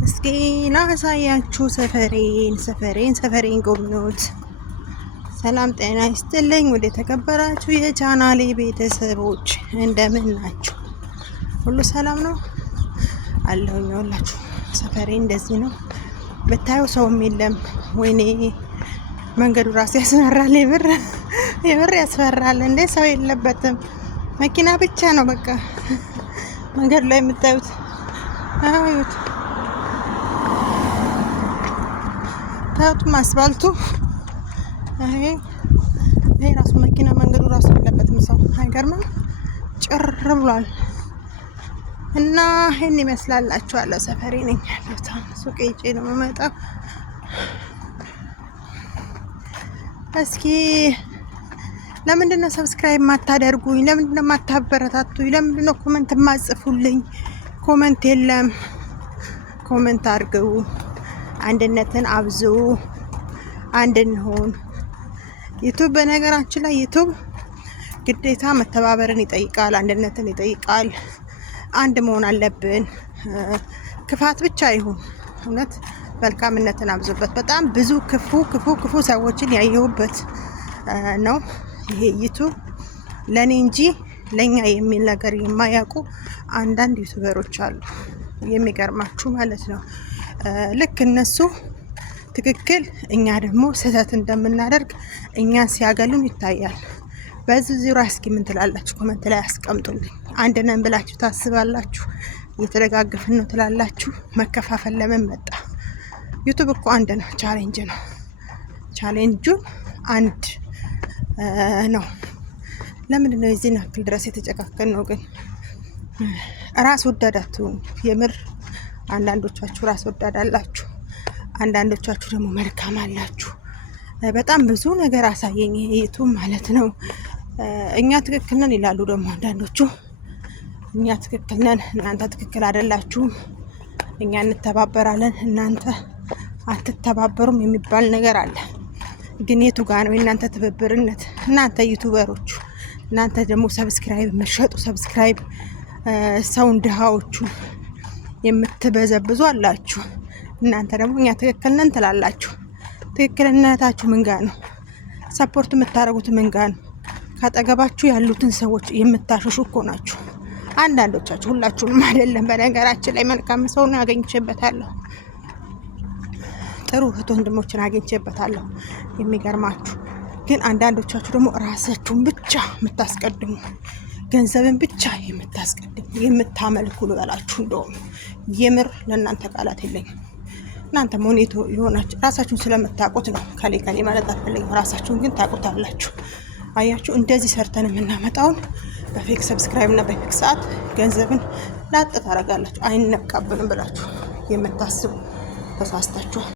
እስኪ ላሳያችሁ ሰፈሬን ጎብኙት። ሰላም ጤና ይስጥልኝ ወደ ተከበራችሁ የቻናሌ ቤተሰቦች እንደምን ናችሁ? ሁሉ ሰላም ነው አለሁኝ። ሁላችሁ ሰፈሬ እንደዚህ ነው። ብታዩ ሰውም የለም። ወይኔ መንገዱ ራሱ ያስፈራል። የምር ያስፈራል። እንዴ ሰው የለበትም። መኪና ብቻ ነው በቃ መንገዱ ላይ የምታዩት። አዩት ታዩትም አስፋልቱ ይሄ ራሱ መኪና መንገዱ ራሱ የለበትም። ሰው አይገርምም? ጭር ብሏል። እና ይሄን ይመስላላችኋለሁ። ሰፈሬ ነኝ ያለሁት። ሱቅ ሄጄ ነው የምመጣው። እስኪ ለምንድነው ሰብስክራይብ ማታደርጉኝ? ለምንድነው ማታበረታቱኝ? ለምንድነው ኮሜንት ማጽፉልኝ? ኮሜንት የለም። ኮሜንት አድርጉ። አንድነትን አብዙ። አንድ እንሆን። ዩቲዩብ በነገራችን ላይ ዩቲዩብ ግዴታ መተባበርን ይጠይቃል፣ አንድነትን ይጠይቃል። አንድ መሆን አለብን። ክፋት ብቻ ይሁን፣ እውነት መልካምነትን አብዙበት። በጣም ብዙ ክፉ ሰዎችን ያየሁበት ነው ይሄ ዩቲዩብ። ለኔ እንጂ ለኛ የሚል ነገር የማያውቁ አንዳንድ ዩቲዩበሮች አሉ፣ የሚገርማችሁ ማለት ነው። ልክ እነሱ ትክክል፣ እኛ ደግሞ ስህተት እንደምናደርግ እኛን ሲያገሉን ይታያል። በዚህ ዙሪያ እስኪ ምን ትላላችሁ? ኮሜንት ላይ አስቀምጡልኝ። አንድ ነን ብላችሁ ታስባላችሁ? እየተደጋገፍን ነው ትላላችሁ? መከፋፈል ለምን መጣ? ዩቲዩብ እኮ አንድ ነው፣ ቻሌንጅ ነው። ቻሌንጁን አንድ ነው። ለምንድን ነው የዚህን ያክል ድረስ የተጨካከል ነው? ግን ራስ ወዳዳችሁ የምር አንዳንዶቻችሁ ራስ ወዳድ አላችሁ፣ አንዳንዶቻችሁ ደግሞ መልካም አላችሁ። በጣም ብዙ ነገር አሳየኝ ዩቲዩብ ማለት ነው። እኛ ትክክል ነን ይላሉ ደግሞ አንዳንዶቹ። እኛ ትክክል ነን፣ እናንተ ትክክል አይደላችሁም፣ እኛ እንተባበራለን፣ እናንተ አትተባበሩም የሚባል ነገር አለ። ግን የቱ ጋር ነው የእናንተ ትብብርነት? እናንተ ዩቲዩበሮቹ፣ እናንተ ደግሞ ሰብስክራይብ የምትሸጡ ሰብስክራይብ ሰውን ድሃዎቹ የምትበዘብዙ አላችሁ። እናንተ ደግሞ እኛ ትክክል ነን ትላላችሁ። ትክክልነታችሁ ምን ጋር ነው? ሰፖርት የምታደርጉት ምን ጋር ነው? ካጠገባችሁ ያሉትን ሰዎች የምታሸሹ እኮ ናችሁ አንዳንዶቻችሁ፣ ሁላችሁንም አይደለም። በነገራችን ላይ መልካም ሰውን አገኝቼበታለሁ፣ ጥሩ እህት ወንድሞችን አገኝቼበታለሁ። የሚገርማችሁ ግን አንዳንዶቻችሁ ደግሞ ራሳችሁን ብቻ የምታስቀድሙ፣ ገንዘብን ብቻ የምታስቀድሙ የምታመልኩ ልበላችሁ። እንደውም የምር ለእናንተ ቃላት የለኝም። እናንተ ሞኔቶ የሆናችሁ ራሳችሁን ስለምታውቁት ነው። ከሌ ማለት አልፈልግም። ራሳችሁን ግን ታውቁታላችሁ። አያችሁ፣ እንደዚህ ሰርተን የምናመጣውን በፌክ ሰብስክራይብ እና በፌክ ሰዓት ገንዘብን ላጥ ታደርጋላችሁ። አይነቃብንም ብላችሁ የምታስቡ ተሳስታችኋል።